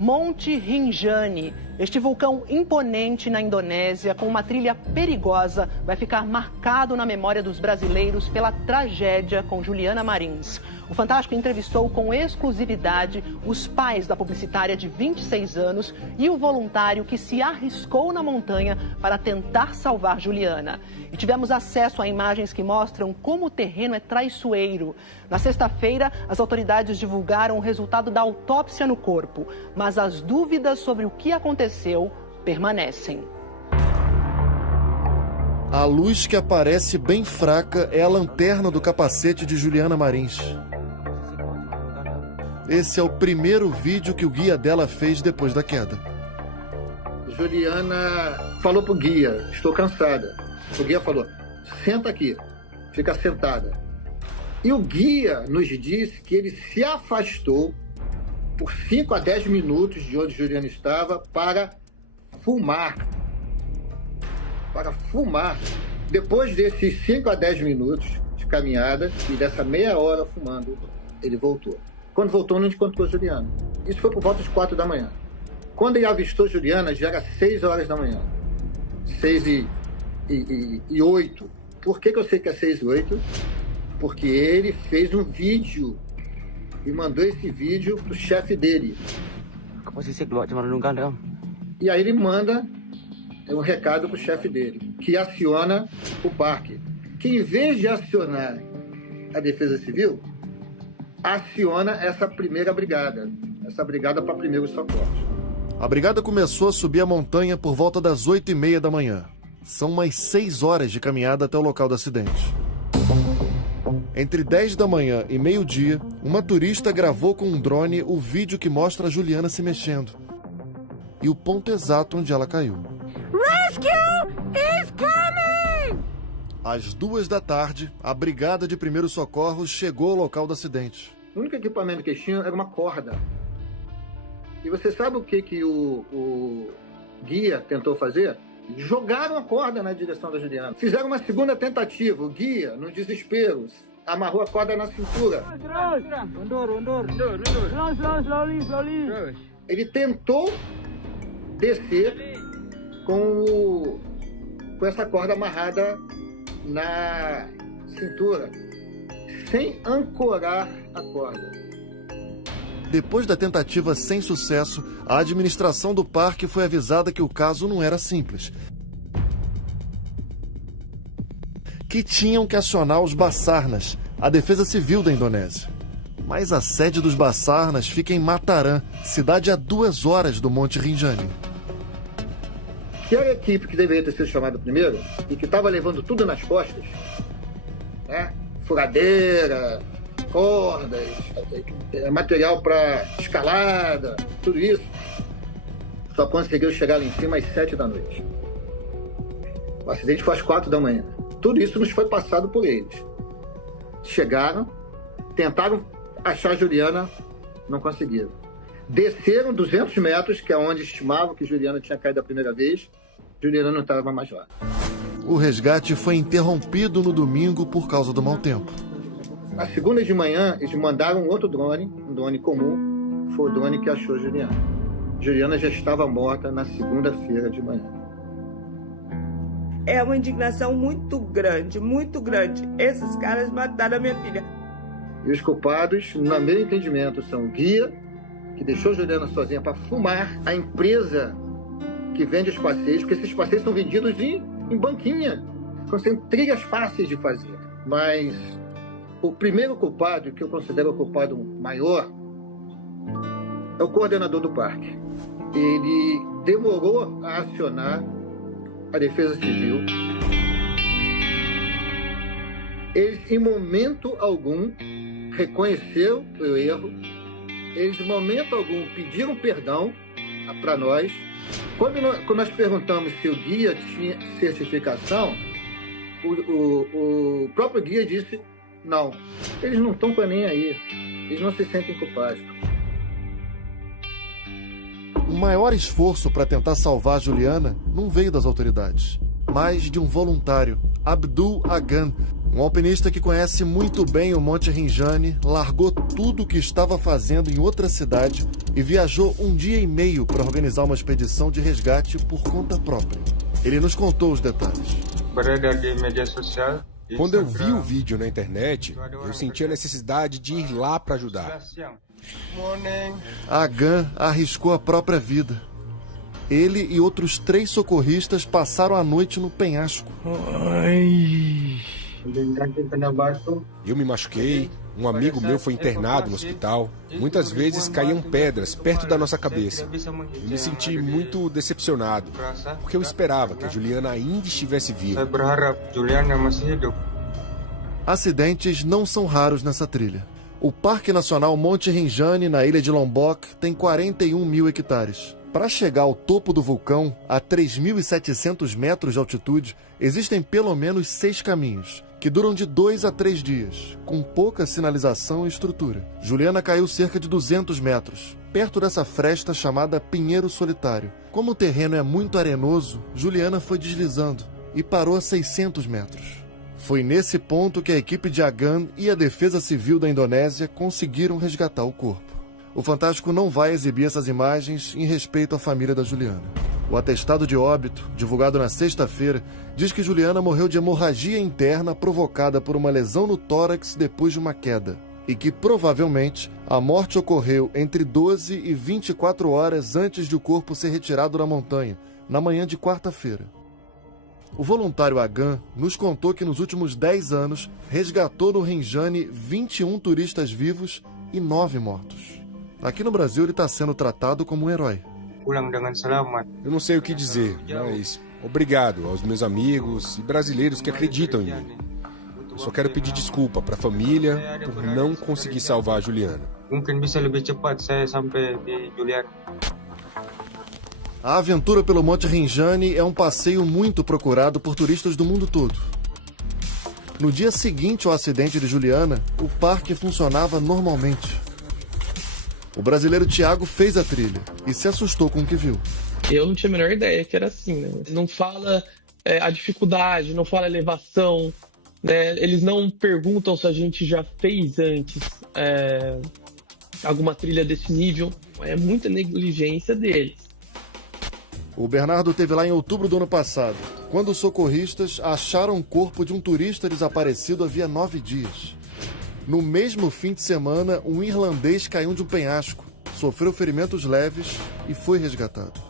Monte Rinjani, este vulcão imponente na Indonésia, com uma trilha perigosa, vai ficar marcado na memória dos brasileiros pela tragédia com Juliana Marins. O Fantástico entrevistou com exclusividade os pais da publicitária de 26 anos e o voluntário que se arriscou na montanha para tentar salvar Juliana. E tivemos acesso a imagens que mostram como o terreno é traiçoeiro. Na sexta-feira, as autoridades divulgaram o resultado da autópsia no corpo, mas as dúvidas sobre o que aconteceu permanecem. A luz que aparece bem fraca é a lanterna do capacete de Juliana Marins. Esse é o primeiro vídeo que o guia dela fez depois da queda. Juliana falou pro guia, estou cansada. O guia falou, senta aqui, fica sentada. E o guia nos disse que ele se afastou por 5 a 10 minutos de onde Juliana estava para fumar. Para fumar. Depois desses 5 a 10 minutos de caminhada e dessa meia hora fumando, ele voltou. Quando voltou, não encontrou Juliana. Isso foi por volta de 4 da manhã. Quando ele avistou Juliana, já era 6 horas da manhã. 6 e 8. Por que eu sei que é 6 e 8? Porque ele fez um vídeo e mandou esse vídeo pro chefe dele. E aí ele manda um recado pro chefe dele, que aciona o parque. Que em vez de acionar a Defesa Civil, aciona essa primeira brigada. Essa brigada para primeiros socorros. A brigada começou a subir a montanha por volta das 8h30 da manhã. São mais 6 horas de caminhada até o local do acidente. Entre 10 da manhã e meio-dia, uma turista gravou com um drone o vídeo que mostra a Juliana se mexendo. E o ponto exato onde ela caiu. Rescue is coming! Às 2 da tarde, a brigada de primeiros socorros chegou ao local do acidente. O único equipamento que tinha era uma corda. E você sabe o que o guia tentou fazer? Jogaram a corda na direção da Juliana. Fizeram uma segunda tentativa. O guia, no desespero, amarrou a corda na cintura. Ele tentou descer com essa corda amarrada na cintura, sem ancorar a corda. Depois da tentativa sem sucesso, a administração do parque foi avisada que o caso não era simples. Que tinham que acionar os Basarnas, a Defesa Civil da Indonésia. Mas a sede dos Basarnas fica em Mataram, cidade a 2 horas do Monte Rinjani. Que era a equipe que deveria ter sido chamada primeiro e que estava levando tudo nas costas, né? Furadeira, cordas, material para escalada, tudo isso, só conseguiu chegar lá em cima às 7 da noite. O acidente foi às 4 da manhã. Tudo isso nos foi passado por eles. Chegaram, tentaram achar a Juliana, não conseguiram. Desceram 200 metros, que é onde estimavam que Juliana tinha caído a primeira vez. Juliana não estava mais lá. O resgate foi interrompido no domingo por causa do mau tempo. Na segunda de manhã, eles mandaram outro drone, um drone comum, foi o drone que achou Juliana. Juliana já estava morta na segunda-feira de manhã. É uma indignação muito grande, muito grande. Esses caras mataram a minha filha. E os culpados, no meu entendimento, são o guia, que deixou Juliana sozinha para fumar, a empresa que vende os passeios, porque esses passeios são vendidos em banquinha, são trilhas fáceis de fazer. Mas o primeiro culpado, que eu considero o culpado maior, é o coordenador do parque. Ele demorou a acionar a Defesa Civil. Eles, em momento algum, reconheceram o erro. Eles, em momento algum, pediram perdão para nós. Quando nós perguntamos se o guia tinha certificação, o próprio guia disse não. Eles não estão nem aí. Eles não se sentem culpados. O maior esforço para tentar salvar Juliana não veio das autoridades, mas de um voluntário, Abdul Agan, um alpinista que conhece muito bem o Monte Rinjani, largou tudo o que estava fazendo em outra cidade e viajou 1 dia e meio para organizar uma expedição de resgate por conta própria. Ele nos contou os detalhes. Quando eu vi o vídeo na internet, eu senti a necessidade de ir lá para ajudar. Agan arriscou a própria vida. Ele e outros 3 socorristas passaram a noite no penhasco. Eu me machuquei, um amigo meu foi internado no hospital. Muitas vezes caíam pedras perto da nossa cabeça. Eu me senti muito decepcionado, porque eu esperava que a Juliana ainda estivesse viva. Acidentes não são raros nessa trilha. O Parque Nacional Monte Rinjani, na ilha de Lombok, tem 41 mil hectares. Para chegar ao topo do vulcão, a 3.700 metros de altitude, existem pelo menos 6 caminhos, que duram de 2 a 3 dias, com pouca sinalização e estrutura. Juliana caiu cerca de 200 metros, perto dessa fresta chamada Pinheiro Solitário. Como o terreno é muito arenoso, Juliana foi deslizando e parou a 600 metros. Foi nesse ponto que a equipe de Agan e a Defesa Civil da Indonésia conseguiram resgatar o corpo. O Fantástico não vai exibir essas imagens em respeito à família da Juliana. O atestado de óbito, divulgado na sexta-feira, diz que Juliana morreu de hemorragia interna provocada por uma lesão no tórax depois de uma queda, e que provavelmente a morte ocorreu entre 12 e 24 horas antes de o corpo ser retirado da montanha, na manhã de quarta-feira. O voluntário Agan nos contou que nos últimos 10 anos resgatou no Rinjani 21 turistas vivos e 9 mortos. Aqui no Brasil ele está sendo tratado como um herói. Eu não sei o que dizer, mas obrigado aos meus amigos e brasileiros que acreditam em mim. Eu só quero pedir desculpa para a família por não conseguir salvar a Juliana. A aventura pelo Monte Rinjani é um passeio muito procurado por turistas do mundo todo. No dia seguinte ao acidente de Juliana, o parque funcionava normalmente. O brasileiro Thiago fez a trilha e se assustou com o que viu. Eu não tinha a menor ideia que era assim, né? Não fala a dificuldade, não fala a elevação, né? Eles não perguntam se a gente já fez antes alguma trilha desse nível. É muita negligência deles. O Bernardo esteve lá em outubro do ano passado, quando os socorristas acharam o corpo de um turista desaparecido havia 9 dias. No mesmo fim de semana, um irlandês caiu de um penhasco, sofreu ferimentos leves e foi resgatado.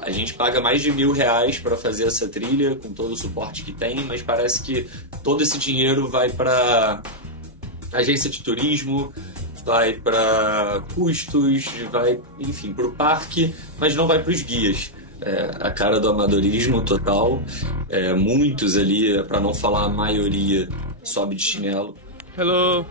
A gente paga mais de R$1.000 para fazer essa trilha, com todo o suporte que tem, mas parece que todo esse dinheiro vai para agência de turismo, vai para custos, vai, enfim, para o parque, mas não vai para os guias. A cara do amadorismo total. Muitos ali, para não falar a maioria, sobe de chinelo. Hello.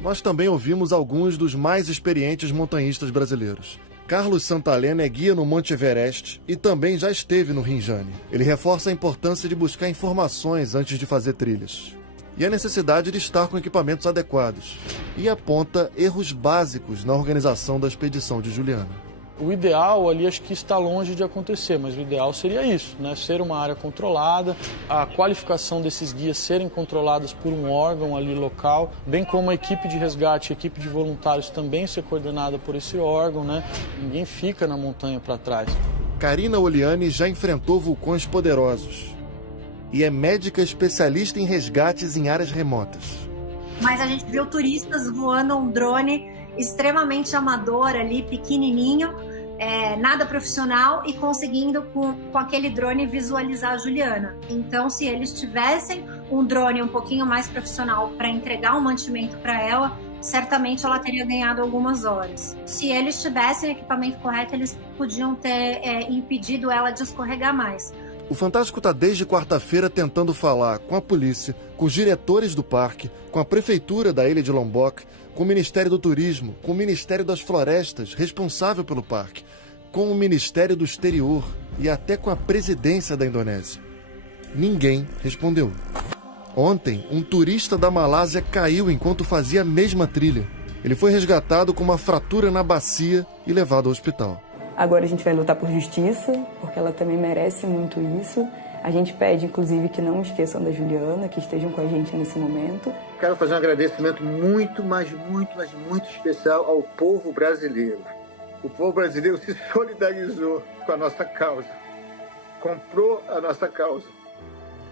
Nós também ouvimos alguns dos mais experientes montanhistas brasileiros. Carlos Santalena é guia no Monte Everest e também já esteve no Rinjani. Ele reforça a importância de buscar informações antes de fazer trilhas e a necessidade de estar com equipamentos adequados, e aponta erros básicos na organização da expedição de Juliana. O ideal ali acho que está longe de acontecer, mas o ideal seria isso, né? Ser uma área controlada, a qualificação desses guias serem controladas por um órgão ali local, bem como a equipe de resgate, a equipe de voluntários também ser coordenada por esse órgão, né? Ninguém fica na montanha para trás. Karina Oliani já enfrentou vulcões poderosos e é médica especialista em resgates em áreas remotas. Mas a gente viu turistas voando um drone extremamente amador ali, pequenininho, nada profissional, e conseguindo com aquele drone visualizar a Juliana. Então, se eles tivessem um drone um pouquinho mais profissional para entregar um mantimento para ela, certamente ela teria ganhado algumas horas. Se eles tivessem o equipamento correto, eles podiam ter impedido ela de escorregar mais. O Fantástico está desde quarta-feira tentando falar com a polícia, com os diretores do parque, com a prefeitura da ilha de Lombok, com o Ministério do Turismo, com o Ministério das Florestas, responsável pelo parque, com o Ministério do Exterior e até com a presidência da Indonésia. Ninguém respondeu. Ontem, um turista da Malásia caiu enquanto fazia a mesma trilha. Ele foi resgatado com uma fratura na bacia e levado ao hospital. Agora a gente vai lutar por justiça, porque ela também merece muito isso. A gente pede, inclusive, que não esqueçam da Juliana, que estejam com a gente nesse momento. Quero fazer um agradecimento muito especial ao povo brasileiro. O povo brasileiro se solidarizou com a nossa causa, comprou a nossa causa.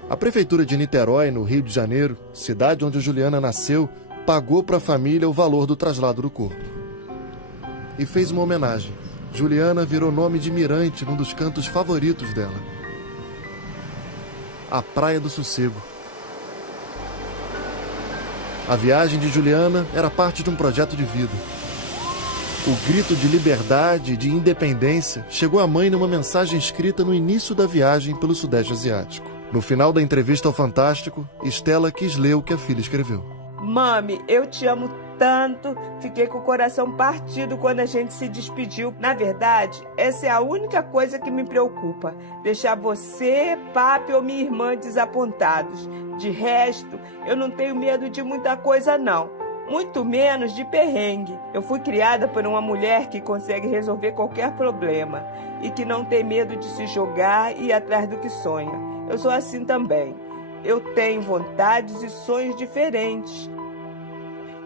A Prefeitura de Niterói, no Rio de Janeiro, cidade onde Juliana nasceu, pagou para a família o valor do traslado do corpo. E fez uma homenagem. Juliana virou nome de mirante num dos cantos favoritos dela. A Praia do Sossego. A viagem de Juliana era parte de um projeto de vida. O grito de liberdade e de independência chegou à mãe numa mensagem escrita no início da viagem pelo Sudeste Asiático. No final da entrevista ao Fantástico, Estela quis ler o que a filha escreveu. Mami, eu te amo tanto, fiquei com o coração partido quando a gente se despediu. Na verdade, essa é a única coisa que me preocupa, deixar você, papi ou minha irmã desapontados. De resto, eu não tenho medo de muita coisa não, muito menos de perrengue. Eu fui criada por uma mulher que consegue resolver qualquer problema e que não tem medo de se jogar e ir atrás do que sonha. Eu sou assim também. Eu tenho vontades e sonhos diferentes.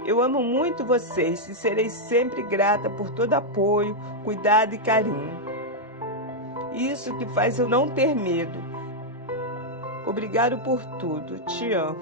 Eu amo muito vocês e serei sempre grata por todo apoio, cuidado e carinho. Isso que faz eu não ter medo. Obrigado por tudo. Te amo.